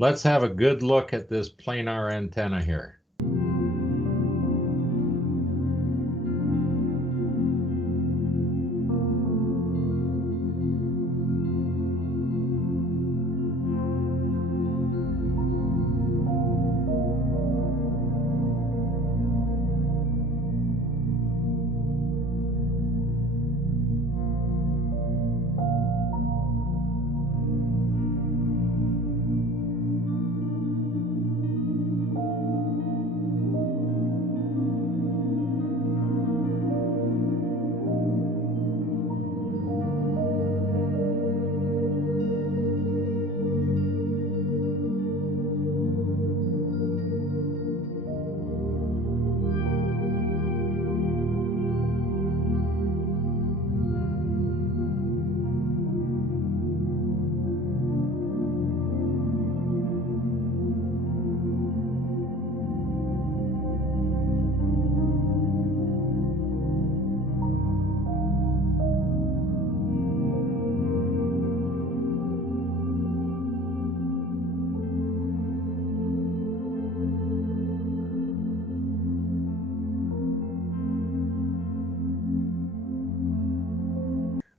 Let's have a good look at this planar antenna here.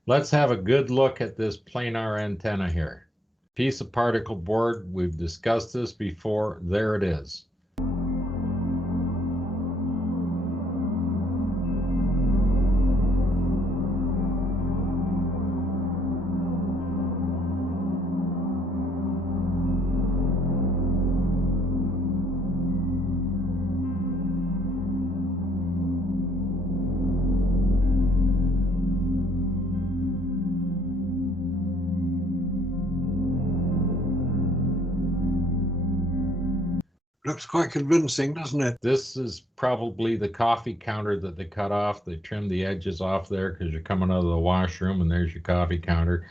Let's have a good look at this planar antenna here. Piece of particle board, we've discussed this before, there it is. Looks quite convincing, doesn't it? This is probably the coffee counter that they cut off. They trimmed the edges off there because you're coming out of the washroom and there's your coffee counter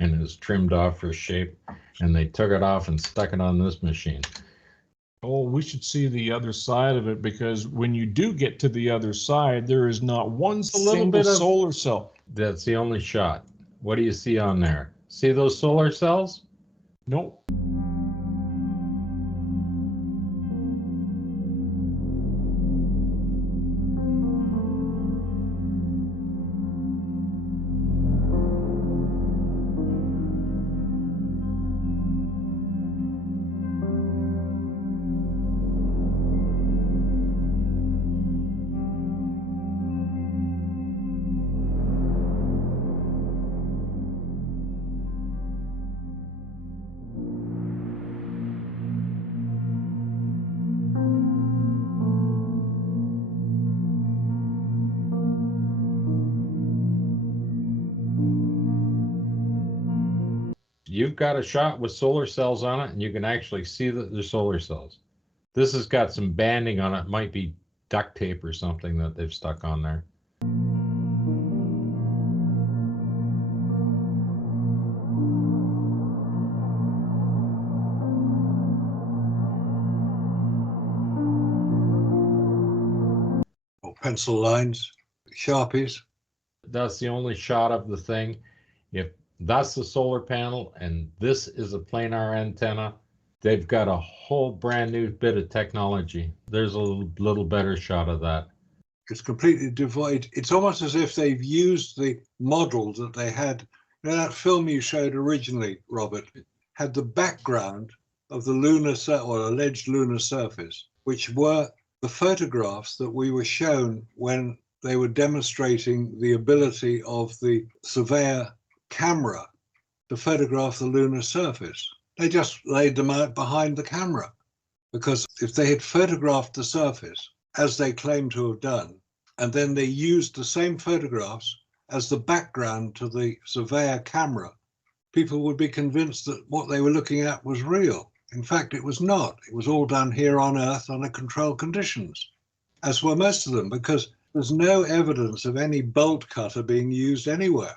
and it's trimmed off for shape. And they took it off and stuck it on this machine. Oh, we should see the other side of it, because when you do get to the other side, there is not one single solar cell. That's the only shot. What do you see on there? See those solar cells? Nope. You've got a shot with solar cells on it and you can actually see that they're solar cells. This has got some banding on it. It might be duct tape or something that they've stuck on there. Or pencil lines, Sharpies. That's the only shot of the thing. If that's the solar panel and this is a planar antenna, they've got a whole brand new bit of technology. There's a little better shot of that. It's completely devoid. It's almost as if they've used the model that they had. You know, that film you showed originally, Robert, had the background of the lunar or alleged lunar surface, which were the photographs that we were shown when they were demonstrating the ability of the Surveyor camera to photograph the lunar surface. They just laid them out behind the camera, because if they had photographed the surface, as they claim to have done, and then they used the same photographs as the background to the Surveyor camera, people would be convinced that what they were looking at was real. In fact, it was not. It was all done here on Earth under controlled conditions, as were most of them, because there's no evidence of any bolt cutter being used anywhere.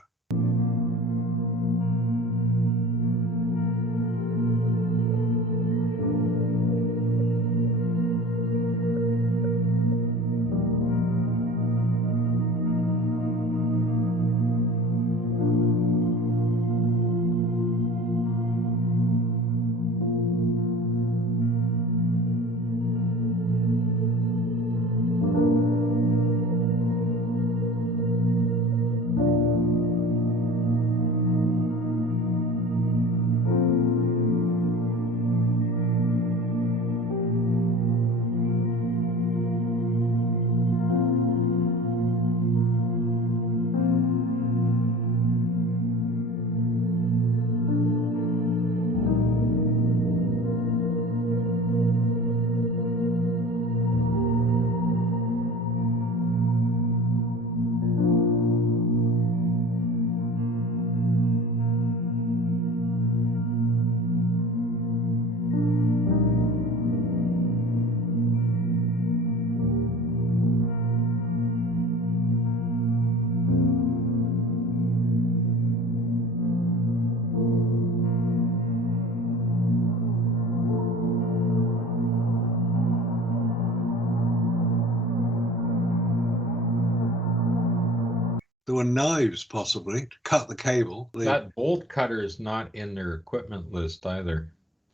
There were knives possibly to cut the cable. That bolt cutter is not in their equipment list either.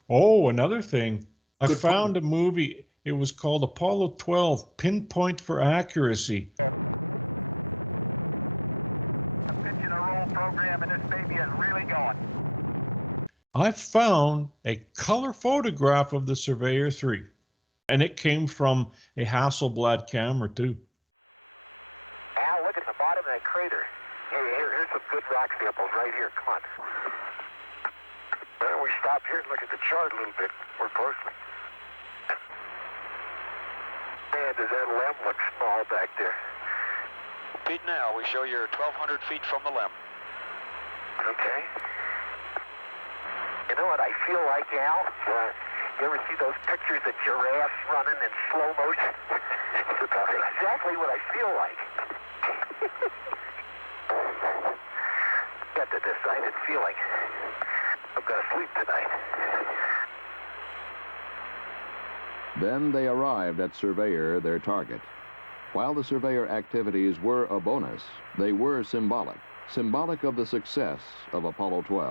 Oh, another thing. I Good found a movie. It was called Apollo 12, Pinpoint for Accuracy. I found a color photograph of the Surveyor 3, and it came from a Hasselblad camera too. Then they arrived at Surveyor, their target. While the Surveyor activities were a bonus, they were symbolic of the success of Apollo 12.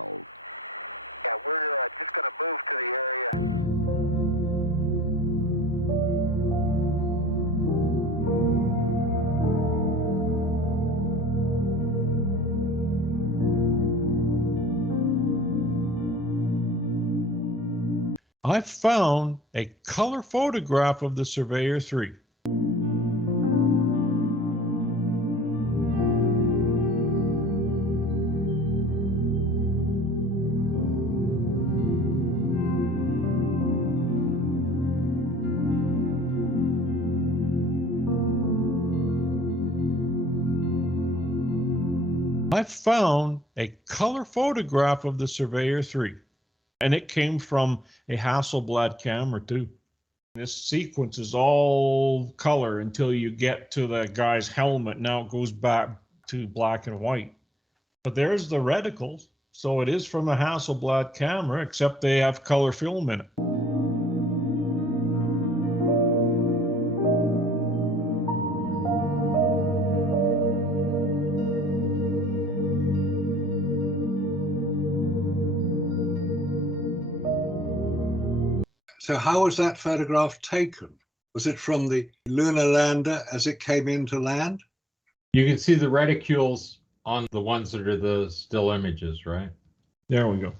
Now we're just going to move to the area. I found a color photograph of the Surveyor 3. I found a color photograph of the Surveyor 3, and it came from a Hasselblad camera too. This sequence is all color until you get to the guy's helmet. Now it goes back to black and white. But there's the reticle, so it is from a Hasselblad camera, except they have color film in it. So how was that photograph taken? Was it from the lunar lander as it came into land? You can see the reticules on the ones that are the still images, right? There we go.